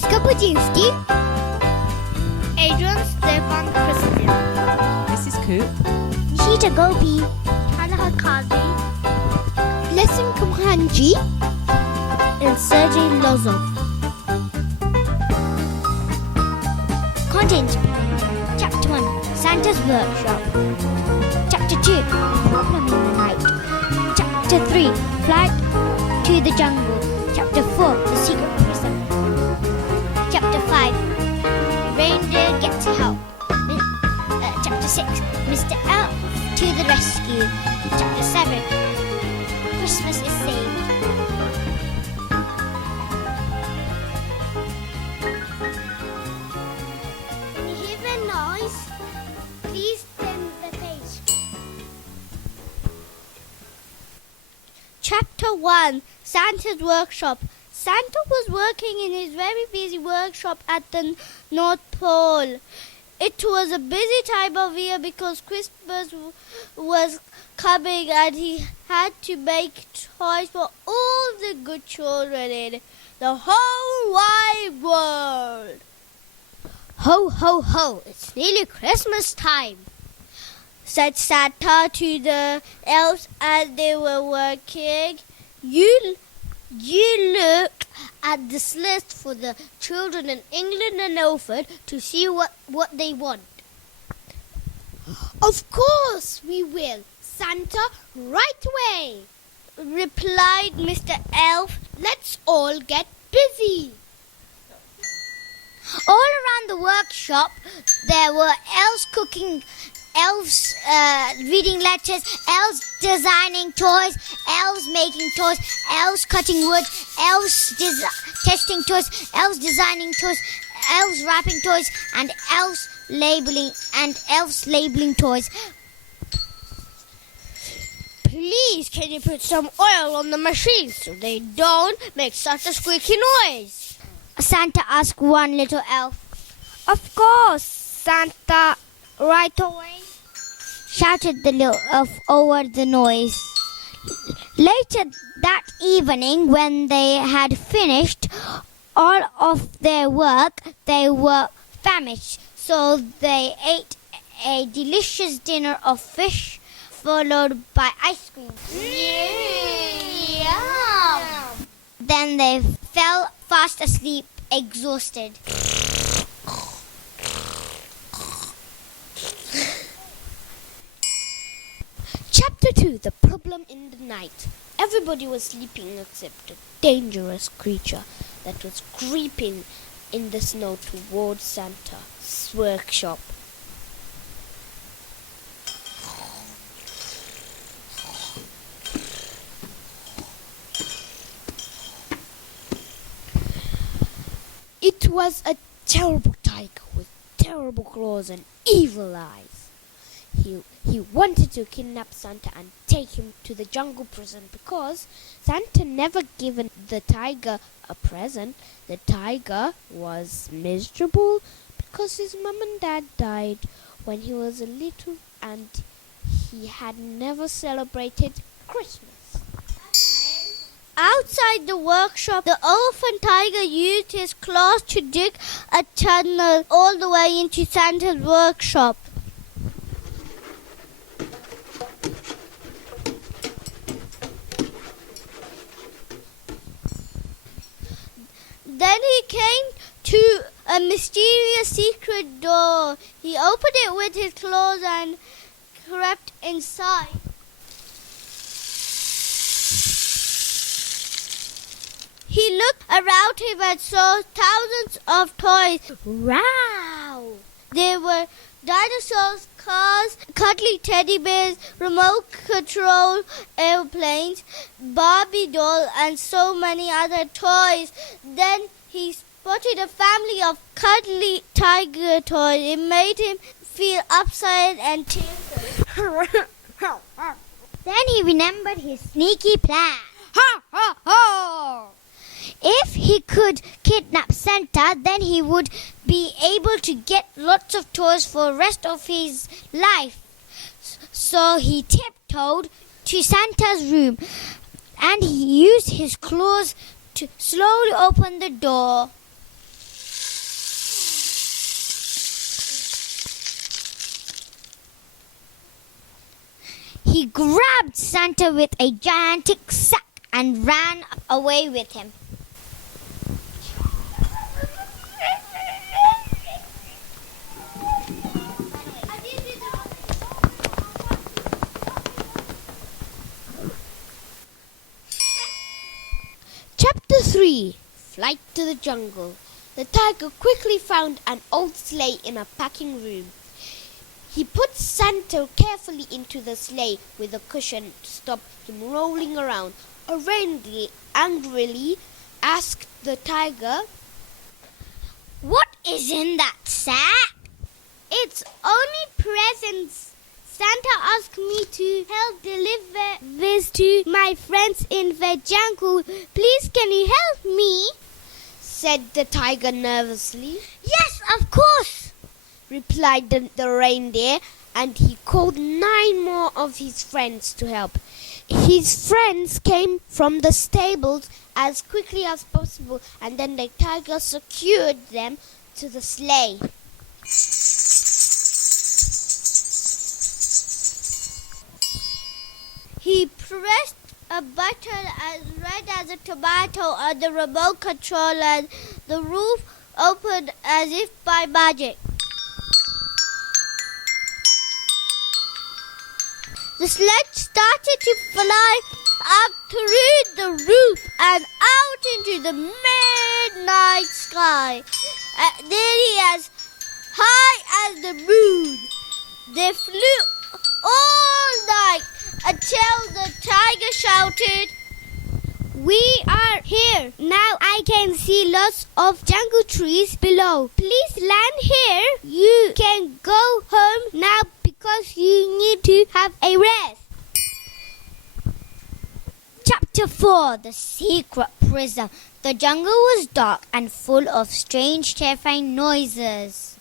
Jessica Pudzinsky, Adrian, Stefan, Christian, Mrs Coop, Nishita Gopi, Talaha, Lesson Kumhanji, and Sergey Lozov. Content: Chapter 1, Santa's Workshop. Chapter 2, Problem in the Night. Chapter 3, Flight to the Jungle. Chapter 4, The Secret Prison. Chapter 5, Reindeer Gets Help. Chapter 6, Mr. Elf to the Rescue. Chapter 7, Christmas is Saved. When you hear the noise, please turn the page. Chapter 1, Santa's Workshop. Santa was working in his very busy workshop at the North Pole. It was a busy time of year because Christmas was coming and he had to make toys for all the good children in the whole wide world. Ho, ho, ho, it's nearly Christmas time, said Santa to the elves as they were working. You look at this list for the children in England and Ilford to see what they want. Of course we will, Santa, right away, replied Mr. Elf. Let's all get busy. All around the workshop there were elves cooking, elves reading letters, elves designing toys, elves making toys, elves cutting wood, elves testing toys, elves designing toys, elves wrapping toys, and elves labeling toys. Please, can you put some oil on the machines so they don't make such a squeaky noise? Santa asked one little elf. Of course, Santa, right away, shouted the little elf over the noise. Later that evening, when they had finished all of their work, they were famished, so they ate a delicious dinner of fish, followed by ice cream. Yum! Then they fell fast asleep, exhausted. Chapter 2, The Problem in the Night. Everybody was sleeping except a dangerous creature that was creeping in the snow towards Santa's workshop. It was a terrible tiger with terrible claws and evil eyes. He wanted to kidnap Santa and take him to the jungle prison because Santa never given the tiger a present. The tiger was miserable because his mom and dad died when he was a little and he had never celebrated Christmas. Outside the workshop, the elephant tiger used his claws to dig a tunnel all the way into Santa's workshop. Then he came to a mysterious secret door. He opened it with his claws and crept inside. He looked around him and saw thousands of toys. Wow! There were dinosaurs, cars, cuddly teddy bears, remote control airplanes, Barbie doll, and so many other toys. Then he spotted a family of cuddly tiger toys. It made him feel upset and tearful. Then he remembered his sneaky plan. Ha ha ha! If he could kidnap Santa, then he would be able to get lots of toys for the rest of his life. So he tiptoed to Santa's room and he used his claws to slowly open the door. He grabbed Santa with a gigantic sack and ran away with him. Chapter 3. Flight to the Jungle. The tiger quickly found an old sleigh in a packing room. He put Santa carefully into the sleigh with a cushion to stop him rolling around. A reindeer angrily asked the tiger, "What is in that sack?" "It's only presents. Santa asked me to help deliver this to my friends in the jungle. Please, can you help me?" said the tiger nervously. "Yes, of course," replied the reindeer, and he called 9 more of his friends to help. His friends came from the stables as quickly as possible, and then the tiger secured them to the sleigh. He pressed a button as red as a tomato on the remote control, and the roof opened as if by magic. The sled started to fly up through the roof and out into the midnight sky, nearly as high as the moon. They flew all night until the tiger shouted, "We are here. Now I can see lots of jungle trees below. Please land here. You can go home now because you need to have a rest." Chapter 4. The Secret Prison. The jungle was dark and full of strange, terrifying noises.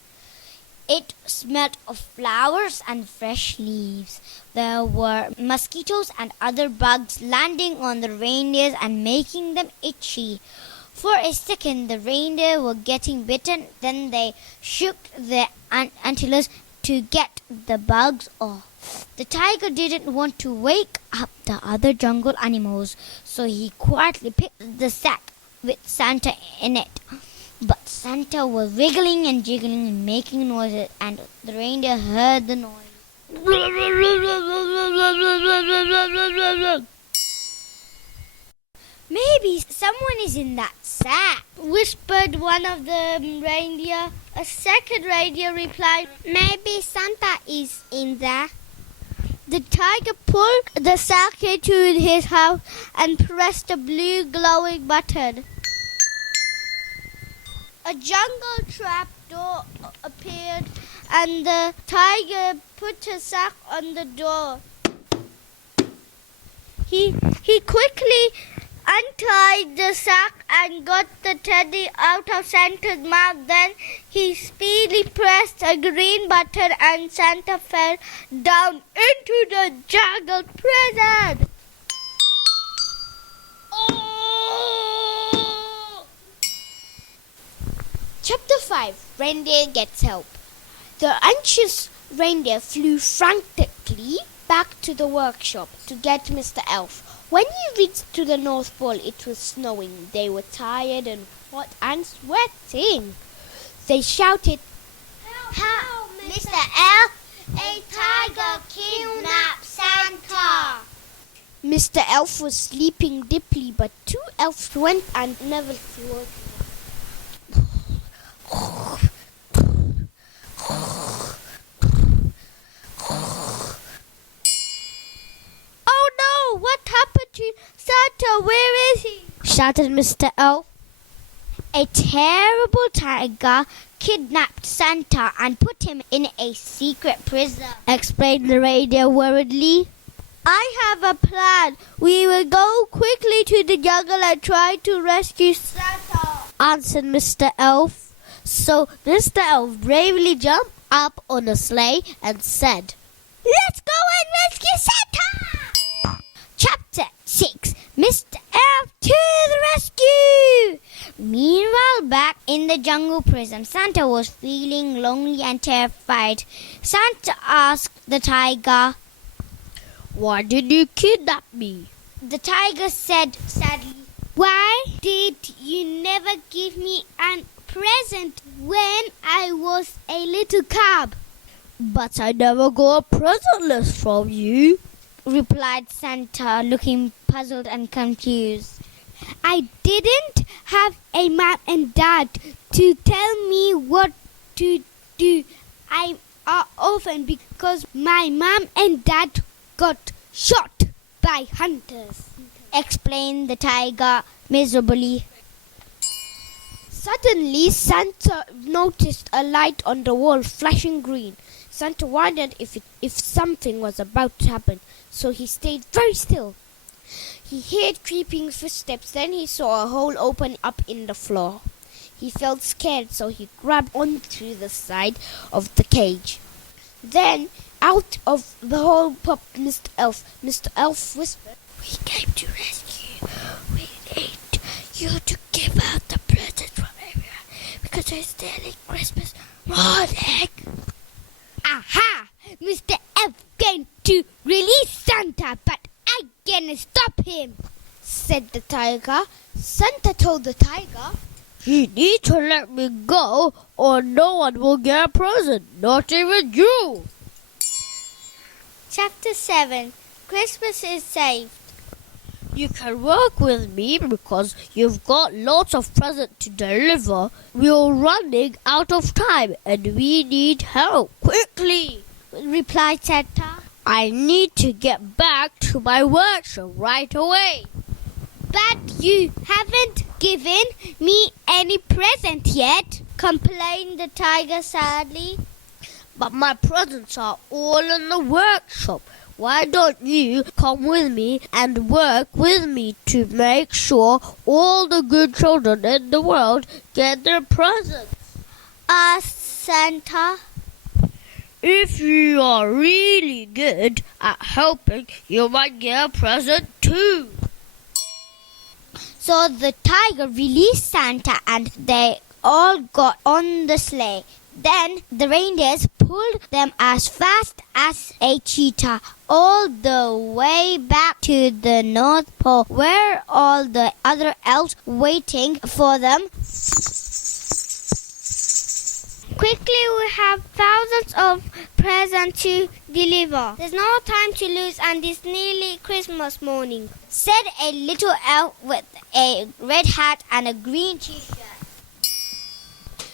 It smelled of flowers and fresh leaves. There were mosquitoes and other bugs landing on the reindeers and making them itchy. For a second, the reindeer were getting bitten. Then they shook their antlers to get the bugs off. The tiger didn't want to wake up the other jungle animals, so he quietly picked the sack with Santa in it. But Santa was wiggling and jiggling and making noises, and the reindeer heard the noise. "Maybe someone is in that sack," whispered one of the reindeer. A second reindeer replied, "Maybe Santa is in there." The tiger pulled the sack into his house and pressed a blue glowing button. A jungle trap door appeared, and the tiger put a sack on the door. He quickly untied the sack and got the teddy out of Santa's mouth. Then he speedily pressed a green button, and Santa fell down into the jungle prison. Chapter 5. Reindeer Gets Help. The anxious reindeer flew frantically back to the workshop to get Mr. Elf. When he reached to the North Pole, it was snowing. They were tired and hot and sweating. They shouted, "Help, Mr. Elf! A tiger kidnapped Santa!" Mr. Elf was sleeping deeply, but 2 elves went and never woke him. "Oh no! What happened to Santa? Where is he?" shouted Mr. Elf. "A terrible tiger kidnapped Santa and put him in a secret prison," explained the reindeer worriedly. "I have a plan. We will go quickly to the jungle and try to rescue Santa," answered Mr. Elf. So Mr. Elf bravely jumped up on a sleigh and said, "Let's go and rescue Santa!" Chapter 6. Mr. Elf to the rescue! Meanwhile, back in the jungle prison, Santa was feeling lonely and terrified. Santa asked the tiger, Why did you kidnap me? The tiger said sadly, "Why did you never give me a present when I was a little cub?" But I never got a present list from you, replied Santa, looking puzzled and confused. "I didn't have a mom and dad to tell me what to do. I'm orphan because my mom and dad got shot by hunters," explained the tiger miserably. Suddenly, Santa noticed a light on the wall flashing green. Santa wondered if something was about to happen, so he stayed very still. He heard creeping footsteps, then he saw a hole open up in the floor. He felt scared, so he grabbed onto the side of the cage. Then, out of the hole popped Mr. Elf. Mr. Elf whispered, "We came to rescue. We need you to give out the presents from everywhere because it's nearly Christmas morning." "Aha! Mr. F going to release Santa, but I can stop him," said the tiger. Santa told the tiger, "You need to let me go or no one will get a present, not even you." Chapter 7. Christmas is saved. "You can work with me because you've got lots of presents to deliver. We're running out of time and we need help quickly," replied Santa. "I need to get back to my workshop right away." "But you haven't given me any present yet," complained the tiger sadly. "But my presents are all in the workshop. Why don't you come with me and work with me to make sure all the good children in the world get their presents?" asked Santa. "If you are really good at helping, you might get a present too." So the tiger released Santa and they all got on the sleigh. Then the reindeers pulled them as fast as a cheetah all the way back to the North Pole, where all the other elves waiting for them. "Quickly, we have thousands of presents to deliver. There's no time to lose and it's nearly Christmas morning," said a little elf with a red hat and a green t-shirt.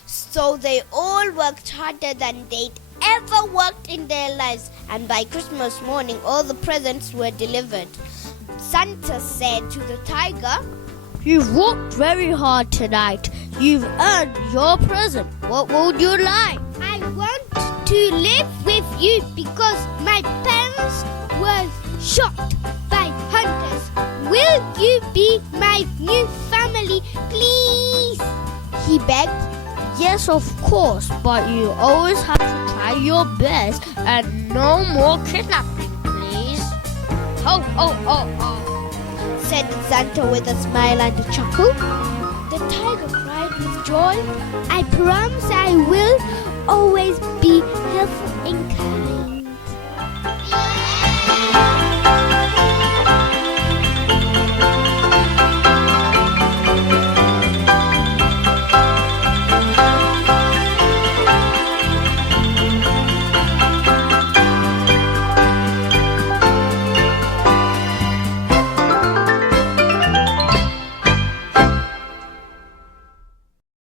So they all worked harder than they'd ever worked in their lives, and by Christmas morning all the presents were delivered. Santa said to the tiger, "You've worked very hard tonight. You've earned your present. What would you like?" "I want to live with you because my parents were shot by hunters. Will you be my new family, please?" he begged. "Yes, of course, but you always have to try your best and no more kidnapping, please." "Ho, ho, ho, ho," said Santa with a smile and a chuckle. The tiger cried with joy. "I promise I will